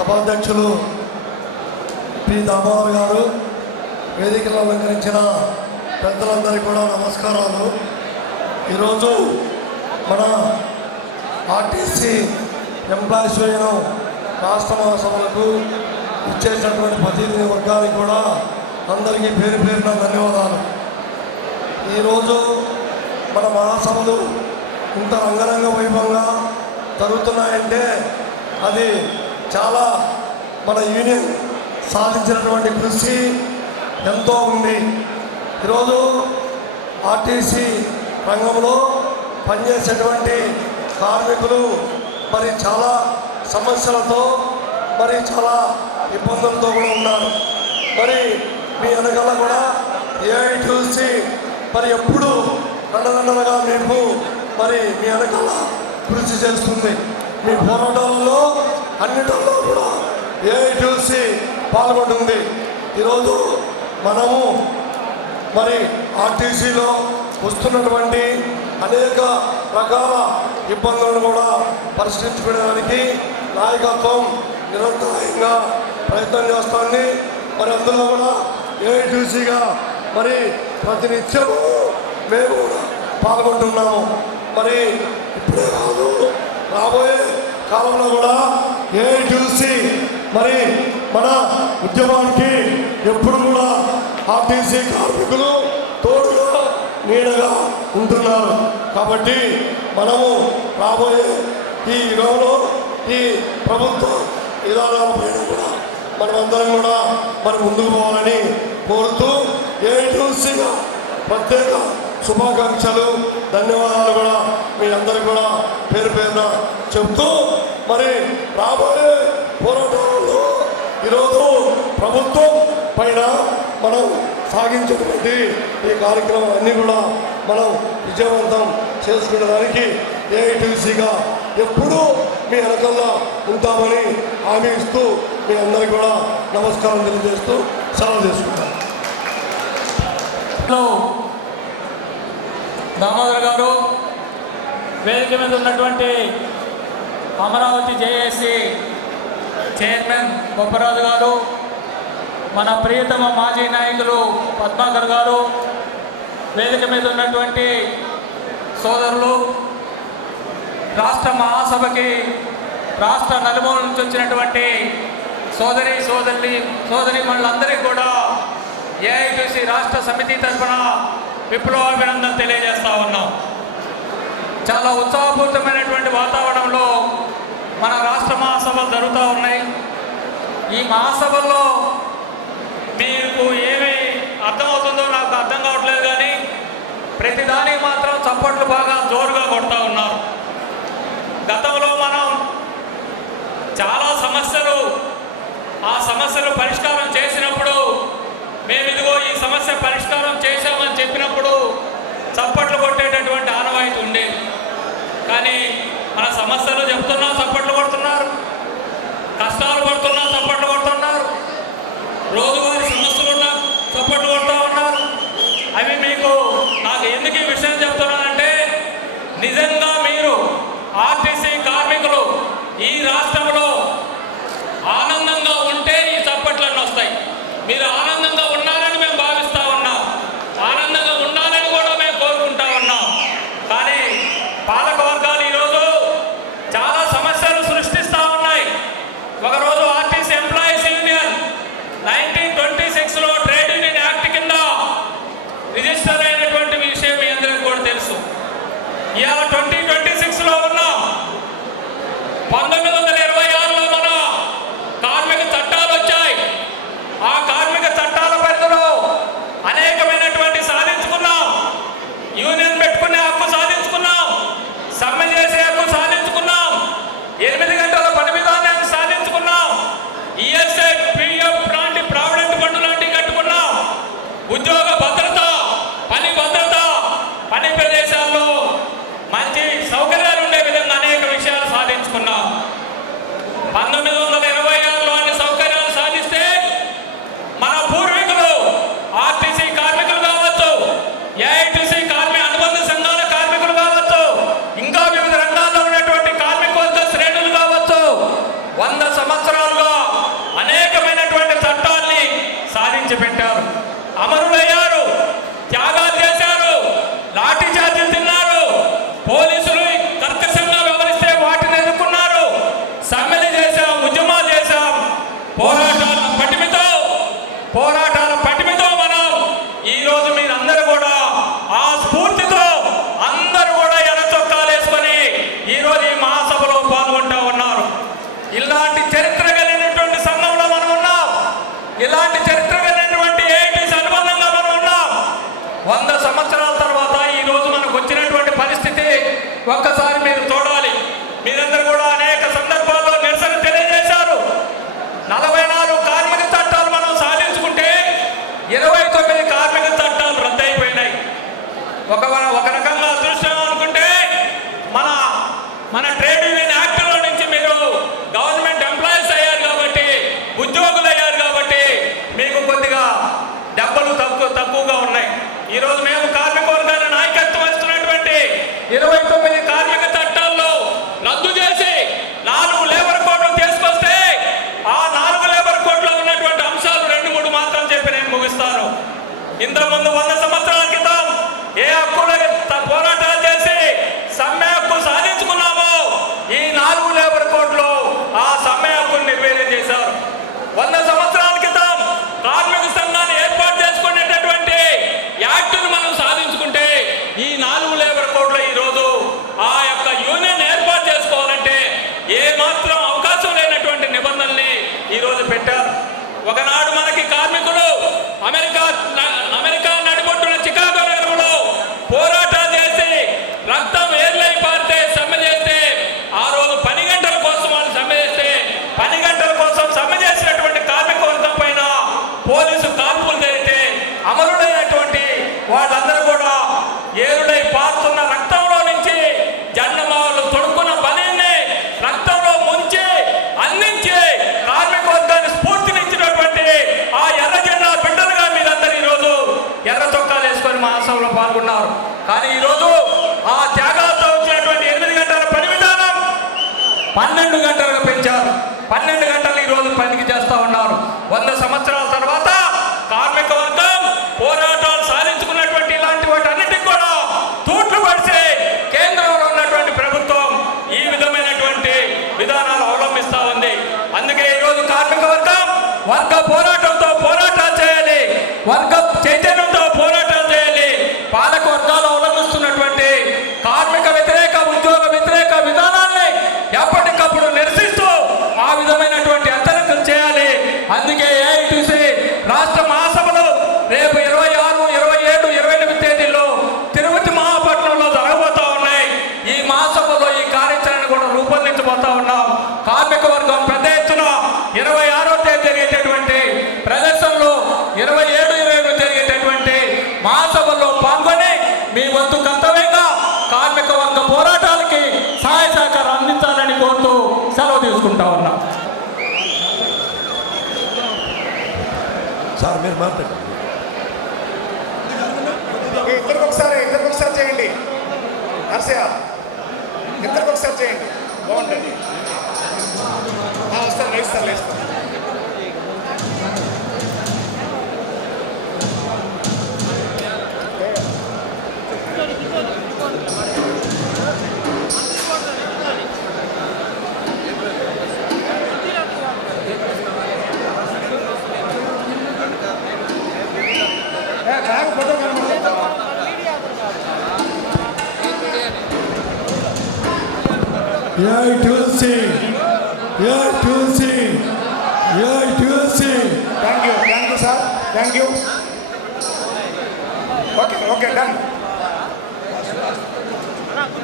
సభాధ్యక్షులు పి దామోదర్ గారు, వేదికను అలంకరించిన పెద్దలందరికీ కూడా నమస్కారాలు. ఈరోజు మన ఆర్టీసీ ఎంప్లాయీస్ యూనియన్ రాష్ట్ర మహాసభలకు ఇచ్చేసినటువంటి ప్రతినిధి వర్గానికి కూడా అందరికీ పేరు పేరున ధన్యవాదాలు. ఈరోజు మన మహాసభలు ఇంత రంగరంగ వైభవంగా జరుగుతున్నాయంటే అది చాలా మన యూనియన్ సాధించినటువంటి కృషి ఎంతో ఉంది. ఈరోజు ఆర్టీసీ రంగంలో పనిచేసేటువంటి కార్మికులు మరి చాలా సమస్యలతో మరి చాలా ఇబ్బందులతో కూడా ఉన్నారు. మరి మీ వెనకాల కూడా ఏఐటీసీ మరి ఎప్పుడు దండదండలుగా మీకు మరి మీ వెనకాల కృషి చేస్తుంది. మీ పోరాటాలలో అన్నిటిలో కూడా ఏఐటీసీ పాల్గొంటుంది. ఈరోజు మనము మరి ఆర్టీసీలో వస్తున్నటువంటి అనేక రకాల ఇబ్బందులను కూడా పరిష్కరించుకోవడానికి నాయకత్వం నిరంతరంగా ప్రయత్నం చేస్తుంది. మరి అందులో కూడా ఏఐటీసీగా మరి ప్రతినిత్యము మేము కూడా పాల్గొంటున్నాము. మరి ఇప్పుడే కాదు, రాబోయే కాలంలో కూడా ఏఐటీసీ మరి మన ఉద్యమానికి ఎప్పుడు కూడా ఆర్టీసీ కార్మికులు తోడుగా నీడగా ఉంటున్నారు. కాబట్టి మనము రాబోయే ఈ యుగంలో ఈ ప్రభుత్వ విధానాల పైన కూడా మనమందరం కూడా మరి ముందుకు పోవాలని కోరుతూ ఏఐటీసీగా ప్రత్యేక శుభాకాంక్షలు, ధన్యవాదాలు కూడా మీ అందరికీ కూడా పేరు పేరున చెప్తూ మరి రాబోయే పోరాటాల్లో ఈరోజు ప్రభుత్వం పైన మనం సాగించేటువంటి ఈ కార్యక్రమం అన్నీ కూడా మనం విజయవంతం చేసుకునేదానికి ఏఐటీసీగా ఎప్పుడూ మీ వెనకల్లో ఉంటామని హామీ ఇస్తూ మీ అందరికీ కూడా నమస్కారం తెలియజేస్తూ సెలవు చేసుకుంటాం. దామోదర్ గారు, వేదిక మీద ఉన్నటువంటి అమరావతి జేఏసీ చైర్మన్ బొప్పరాజు గారు, మన ప్రియతమ మాజీ నాయకులు పద్మాకర్ గారు, వేదిక మీద ఉన్నటువంటి సోదరులు, రాష్ట్ర మహాసభకి రాష్ట్ర నలుమూల నుంచి వచ్చినటువంటి సోదరి మనులందరికీ కూడా ఏఐటీసీ రాష్ట్ర సమితి తరఫున విప్లవాభినందనలు తెలియజేస్తూ ఉన్నాం. చాలా ఉత్సాహపూరితమైనటువంటి వాతావరణంలో మన రాష్ట్ర మహాసభలు జరుగుతూ ఉన్నాయి. ఈ మహాసభల్లో మీకు ఏమి అర్థమవుతుందో నాకు అర్థం కావట్లేదు, కానీ ప్రతిదానికి మాత్రం చప్పట్లు బాగా జోరుగా కొడతా ఉన్నారు. గతంలో మనం చాలా సమస్యలు ఆ సమస్యలు పరిష్కారం చేసినప్పుడు మేము ఇదిగో ఈ సమస్య పరిష్కారం చేశామని చెప్పినప్పుడు చప్పట్లు కొట్టేటటువంటి ఆనవాయితీ ఉండేది. కానీ మన సమస్యలు చెప్తున్నా చప్పట్లు కొడుతున్నారు, కష్టాలు పడుతున్నా చప్పట్లు కొడుతున్నారు, రోజువారీ సమస్యలున్నా చప్పట్లు కొడుతూ ఉన్నారు. అవి మీకు నాకు ఎందుకు ఈ విషయం చెప్తున్నానంటే, నిజంగా మీరు ఆర్టీసీ కార్మికులు ఈ రాష్ట్రంలో ఆనందంగా ఉంటే ఈ చప్పట్లన్నీ వస్తాయి. మీరు ఆనందంగా ఉన్నారని మేము భావిస్తూ ఉన్నాం, ఆనందంగా ఉండాలని కూడా మేము కోరుకుంటా ఉన్నాం. కానీ పాలక వర్గాలు ఈరోజు చాలా సమస్యలు సృష్టిస్తూ ఉన్నారు. పోరాటాల పటిమతో మనం ఈరోజు మీరందరూ కూడా ఆ స్ఫూర్తితో అందరూ కూడా ఎర్ర చొక్కాలు వేసుకొని ఈరోజు ఈ మహాసభలో పాల్గొంటూ ఉన్నారు. ఇలాంటి చరిత్ర కలిగినటువంటి సంఘంలో మనం ఉన్నాం. ఇలాంటి చరిత్ర కలిగినటువంటి ఏఐటీసీ అనుబంధంగా మనం ఉన్నాం. 100 సంవత్సరాల తర్వాత ఈరోజు మనకు వచ్చినటువంటి పరిస్థితి ఒక్కసారి మీరు చూడాలి. మీరందరూ కూడా అనేక సందర్భాల్లో నిరసన తెలియజేశారు. 44 కార్మిక చట్టాలు మనం సాధించుకుంటే 29 కార్మిక చట్టాలు రద్దయిపోయినాయి. ఒక రకంగా అదృష్టం అనుకుంటే మన ట్రేడ్ యూనియన్ యాక్ట్లో నుంచి మీరు గవర్నమెంట్ ఎంప్లాయీస్ అయ్యారు కాబట్టి, ఉద్యోగులు అయ్యారు కాబట్టి మీకు కొద్దిగా డబ్బులు తక్కువగా ఉన్నాయి. ఈరోజు మేము కార్మిక వర్గాన్ని నాయకత్వం వస్తున్నటువంటి 29 కార్మిక చట్టాల్లో రద్దు చేసి 4 లేబర్ కోడ్లు తీసుకొస్తే ఆ 4 లేబర్ కోడ్లో ఉన్నటువంటి అంశాలు 2-3 మాత్రం చెప్పి నేను ముగిస్తాను. ఇంతకుముందు 100 సంవత్సరాల క్రితం ఏ హక్కుల పోరాటాలు చేసి సమ్మె హక్కు సాధించుకున్నామో ఈ 4 లేబర్ కోడ్లో ఆ సమ్మె హక్కును నిర్వీర్యం చేశారు. 100 సంవత్సరాల క్రితం కార్మిక సంఘాన్ని ఏర్పాటు చేసుకునేటటువంటి యాక్టును మనం సాధించుకుంటే ఈ 4 లేబర్ కోడ్లో ఈరోజు ఆ యొక్క యూనియన్ ఏర్పాటు చేసుకోవాలంటే ఏ మాత్రం అవకాశం లేనటువంటి నిబంధనల్ని ఈరోజు పెట్టారు. ఒకనాడు మనకి కార్మికులు అమెరికా నడిబొట్టున చికాగో నగరంలో పోరాటాలు చేసి రక్తం ఏర్లై పారితే సమ్మె చేస్తే ఆ రోజు 10 గంటల కోసం వాళ్ళు సమ్మె చేస్తే 10 గంటల కోసం సమ్మె చేసినటువంటి కార్మిక వర్గం పైన పోలీసు కాల్పులు జరిగితే అమరుడైనటువంటి వాళ్ళందరూ కూడా ఏరుడై పారుతున్న రక్తంలో నుంచి జెండమావులు తొడుక్కున్న బలిని రక్తంలో ముంచి అందించి కార్మిక వర్గాన్ని స్ఫూర్తినిచ్చినటువంటి ఆ ఎర్ర జెండా బిడ్డలుగా మీరందరూ ఈరోజు ఎర్ర చొక్కాలు వేసుకొని మహాసభలో పాల్గొన్నారు. కానీ ఈరోజు ఆ త్యాగాలతో వచ్చినటువంటి 8 గంటల పని విధానం 12 గంటలుగా పెంచారు. 12 గంటలు ఈరోజు పనికి చేస్తూ ఉన్నారు. 100 సంవత్సరాల తర్వాత కార్మిక వర్గం పోరాటాలు సాధించుకున్నటువంటి ఇలాంటి వాటన్నిటికి కూడా తూట్లు పడితే కేంద్రంలో ఉన్నటువంటి ప్రభుత్వం ఈ విధమైనటువంటి విధానాలు అవలంబిస్తూ ఉంది. అందుకే ఈరోజు కార్మిక వర్గ పోరాటంతో పోరాటాలు చేయాలి, వర్గ చైతన్యంతో పోరాటాలు చేయాలి. పాలక వర్గాలు అవలంబిస్తున్నటువంటి కార్మిక వ్యతిరేక ఉద్యోగ వ్యతిరేక విధానాన్ని ఎప్పటికప్పుడు నిరసిస్తూ ఆ విధమైనటువంటి హెచ్చరికలు చేయాలి. అందుకే ఏఐటీసీ రాష్ట్ర మహాసభలు రేపు 26, 27, 28 తేదీల్లో తిరుపతి మహాపట్నంలో జరగబోతా ఉన్నాయి. ఈ మహాసభలో ఈ కార్యాచరణ కూడా రూపొందించబోతా ఉన్నాం. కార్మిక వర్గం పెద్ద ఎత్తున 26వ తేదీ జరిగేటటువంటి ప్రదర్శనలో 27, 28 జరిగేటటువంటి మహాసభల్లో పాల్గొని మీ వంతు కర్తవ్యంగా కార్మిక వర్గ పోరాటాలకి సహాయ సహకారం అందించాలని కోరుతూ సెలవు తీసుకుంటా ఉన్నాం. సార్ మీరు మాట్లాడండి. ఇద్దరికి ఒకసారి చేయండి. నర్సయ్య ఇద్దరికి ఒకసారి చేయండి, బాగుంటుంది. వస్తాను, లేస్తాను. Photo thank you sir, thank you. Okay done.